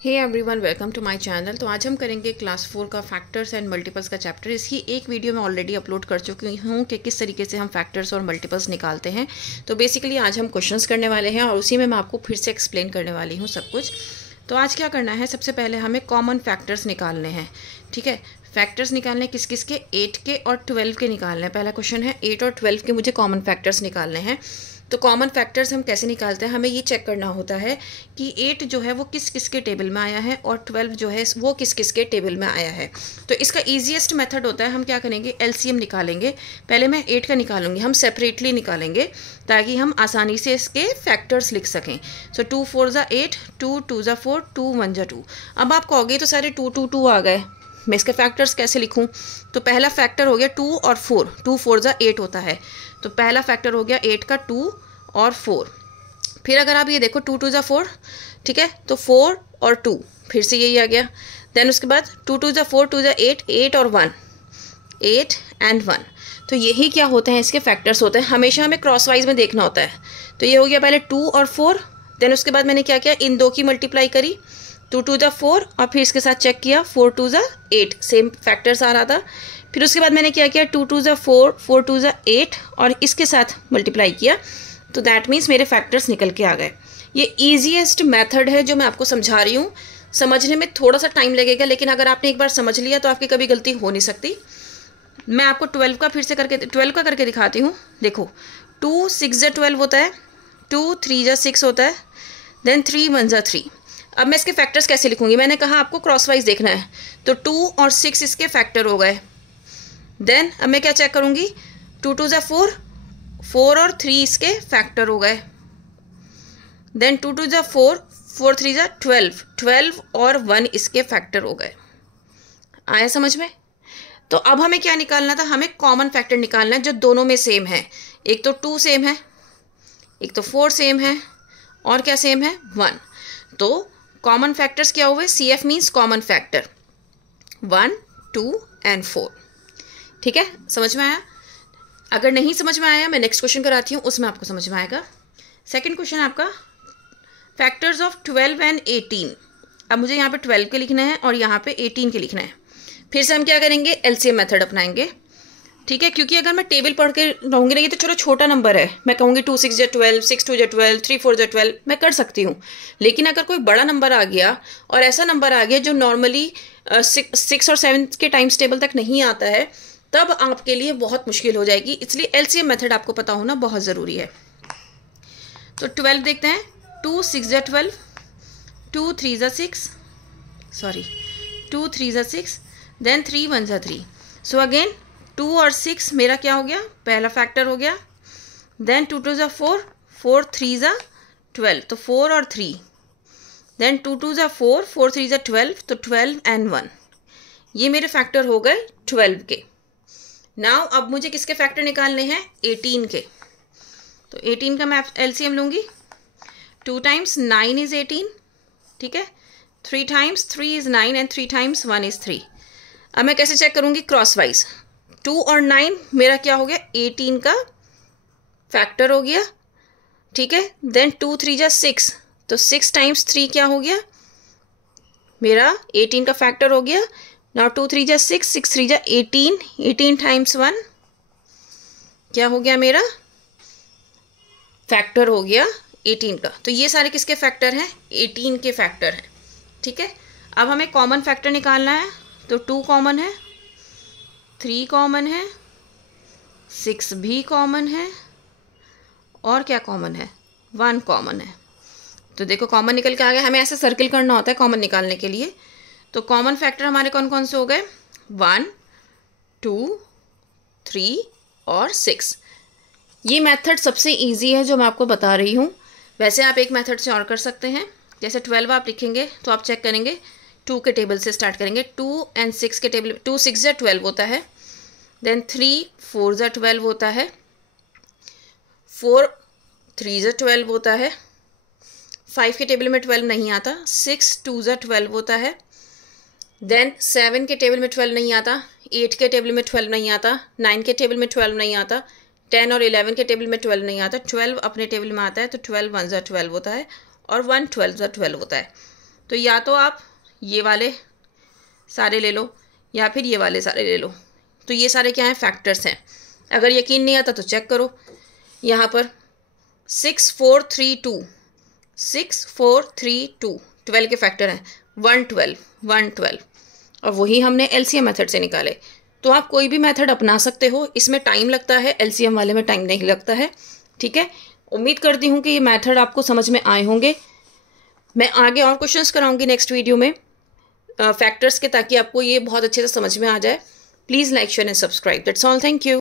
Hey everyone, welcome to my channel. तो आज हम करेंगे क्लास 4 का फैक्टर्स एंड मल्टीपल्स का चैप्टर। इसकी एक वीडियो मैं ऑलरेडी अपलोड कर चुकी हूँ कि किस तरीके से हम फैक्टर्स और मल्टीपल्स निकालते हैं। तो बेसिकली आज हम क्वेश्चंस करने वाले हैं और उसी में मैं आपको फिर से एक्सप्लेन करने वाली हूँ सब कुछ। तो आज क्या करना है, सबसे पहले हमें कॉमन फैक्टर्स निकालने हैं। ठीक है, फैक्टर्स निकालने किस किस के, 8 के और 12 के निकालने हैं। पहला क्वेश्चन है 8 और 12 के मुझे कॉमन फैक्टर्स निकालने हैं। तो कॉमन फैक्टर्स हम कैसे निकालते हैं, हमें ये चेक करना होता है कि 8 जो है वो किस किस के टेबल में आया है और 12 जो है वो किस किस के टेबल में आया है। तो इसका ईजीएस्ट मेथड होता है, हम क्या करेंगे, एलसीएम निकालेंगे। पहले मैं 8 का निकालूंगी, हम सेपरेटली निकालेंगे ताकि हम आसानी से इसके फैक्टर्स लिख सकें। सो 2 4 ज़ा 8, 2 2 ज़ा 4, 2 1 ज़ा 2। अब आप कहोगे तो सारे 2 2 2 आ गए, मैं इसके फैक्टर्स कैसे लिखूं। तो पहला फैक्टर हो गया 2 और 4, 2 4 ज़ा 8 होता है। तो पहला फैक्टर हो गया 8 का 2 और 4। फिर अगर आप ये देखो 2 2 ज़ा 4, ठीक है, तो 4 और 2 फिर से यही आ गया। देन उसके बाद 2 2 ज़ा 4, 2 ज़ा 8, 8 और 1, 8 एंड 1। तो यही क्या होते हैं, इसके फैक्टर्स होते हैं। हमेशा हमें क्रॉस वाइज में देखना होता है। तो ये हो गया पहले 2 और 4। देन उसके बाद मैंने क्या किया, इन दो की मल्टीप्लाई करी, 2 2 ज़ा 4 और फिर इसके साथ चेक किया 4 2 ज़ा 8, सेम फैक्टर्स आ रहा था। फिर उसके बाद मैंने क्या किया, 2 2 ज़ा 4, 4 2 ज़ा 8 और इसके साथ मल्टीप्लाई किया। तो दैट मीन्स मेरे फैक्टर्स निकल के आ गए। ये ईजीएस्ट मेथड है जो मैं आपको समझा रही हूँ। समझने में थोड़ा सा टाइम लगेगा, लेकिन अगर आपने एक बार समझ लिया तो आपकी कभी गलती हो नहीं सकती। मैं आपको 12 का फिर से करके 12 का करके दिखाती हूँ। देखो 2 6 ज़ा 12 होता है, 2 3 ज़ा 6 होता है, देन 3 1 ज़ा 3। अब मैं इसके फैक्टर्स कैसे लिखूंगी, मैंने कहा आपको क्रॉस वाइज देखना है। तो 2 और 6 इसके फैक्टर हो गए। देन अब मैं क्या चेक करूंगी, 2 2 ज़ा 4, 4 और 3 इसके फैक्टर हो गए। देन 2 2 ज़ा 4, 4 3 ज़ा 12, 12 और 1 इसके फैक्टर हो गए। आया समझ में। तो अब हमें क्या निकालना था, हमें कॉमन फैक्टर निकालना है जो दोनों में सेम है। एक तो 2 सेम है, एक तो 4 सेम है, और क्या सेम है, 1। तो कॉमन फैक्टर्स क्या हुए, CF means common factor 1 2 and 4। ठीक है, समझ में आया। अगर नहीं समझ में आया मैं नेक्स्ट क्वेश्चन कराती हूँ, उसमें आपको समझ में आएगा। सेकंड क्वेश्चन आपका फैक्टर्स ऑफ 12 एंड 18। अब मुझे यहाँ पे 12 के लिखना है और यहाँ पे 18 के लिखना है। फिर से हम क्या करेंगे, एलसीएम मेथड अपनाएंगे। ठीक है, क्योंकि अगर मैं टेबल पढ़ के रहूँगी ना, ये तो चलो छोटा नंबर है, मैं कहूँगी 2 6 ज़ा 12, 6 2 ज़ा 12, 3 4 ज़ा 12, मैं कर सकती हूँ। लेकिन अगर कोई बड़ा नंबर आ गया और ऐसा नंबर आ गया जो नॉर्मली 6 और 7 के टाइम्स टेबल तक नहीं आता है, तब आपके लिए बहुत मुश्किल हो जाएगी। इसलिए एलसीएम मेथड आपको पता होना बहुत ज़रूरी है। तो 12 देखते हैं, 2 6 ज़ा 12, 2 3 ज़ा 6, सॉरी 2 3 ज़ा 6, देन 3 1 ज़ा 3। सो अगेन 2 और 6 मेरा क्या हो गया, पहला फैक्टर हो गया। देन 2 2 ज़ा 4, 4 3 ज़ा 12, तो 4 और 3। देन 2 2 ज़ा 4, 4 3 ज़ा 12, तो 12 एंड 1। ये मेरे फैक्टर हो गए 12 के। नाउ अब मुझे किसके फैक्टर निकालने हैं, 18 के। तो 18 का मैं एलसीएम लूँगी। 2 टाइम्स 9 इज़ 18, ठीक है, 3 times 3 is 9 and 3 times 1 is 3। अब मैं कैसे चेक करूँगी, क्रॉस वाइज। 2 और 9 मेरा क्या हो गया, 18 का फैक्टर हो गया। ठीक है, देन 2 3 ज़ा 6, तो 6 टाइम्स 3 क्या हो गया, मेरा 18 का फैक्टर हो गया। नाउ 2 3 ज़ा 6, 6 3 ज़ा 18, 18 टाइम्स 1 क्या हो गया, मेरा फैक्टर हो गया 18 का। तो ये सारे किसके फैक्टर हैं, 18 के फैक्टर हैं। ठीक है, अब हमें कॉमन फैक्टर निकालना है। तो 2 कॉमन है, 3 कॉमन है, 6 भी कॉमन है, और क्या कॉमन है, 1 कॉमन है। तो देखो कॉमन निकल के आ गया। हमें ऐसे सर्किल करना होता है कॉमन निकालने के लिए। तो कॉमन फैक्टर हमारे कौन कौन से हो गए, 1 2 3 और 6। ये मेथड सबसे इजी है जो मैं आपको बता रही हूँ। वैसे आप एक मेथड से और कर सकते हैं। जैसे 12 आप लिखेंगे तो आप चेक करेंगे, 2 के टेबल से स्टार्ट करेंगे। 2 एंड 6 के टेबल, 2 6 ज़ा 12 होता है। देन 3 4 ज़ा 12 होता है, 4 3 ज़ा 12 होता है। 5 के टेबल में 12 नहीं आता। 6 2 ज़ा 12 होता है। देन 7 के टेबल में 12 नहीं आता। 8 के टेबल में 12 नहीं आता। 9 के टेबल में 12 नहीं आता। 10 और 11 के टेबल में 12 नहीं आता। 12 अपने टेबल में आता है। तो 12 1 ज़ा 12 होता है और 1 12 ज़ा 12 होता है। तो या तो आप ये वाले सारे ले लो या फिर ये वाले सारे ले लो। तो ये सारे क्या हैं, फैक्टर्स हैं। अगर यकीन नहीं आता तो चेक करो, यहाँ पर 6 4 3 2 6 4 3 2 12 के फैक्टर हैं, 112 112, और वही हमने एलसीएम मेथड से निकाले। तो आप कोई भी मेथड अपना सकते हो, इसमें टाइम लगता है, एलसीएम वाले में टाइम नहीं लगता है। ठीक है, उम्मीद करती हूँ कि ये मेथड आपको समझ में आए होंगे। मैं आगे और क्वेश्चंस कराऊंगी नेक्स्ट वीडियो में फैक्टर्स के, ताकि आपको ये बहुत अच्छे से समझ में आ जाए। Please like share and subscribe. That's all, thank you.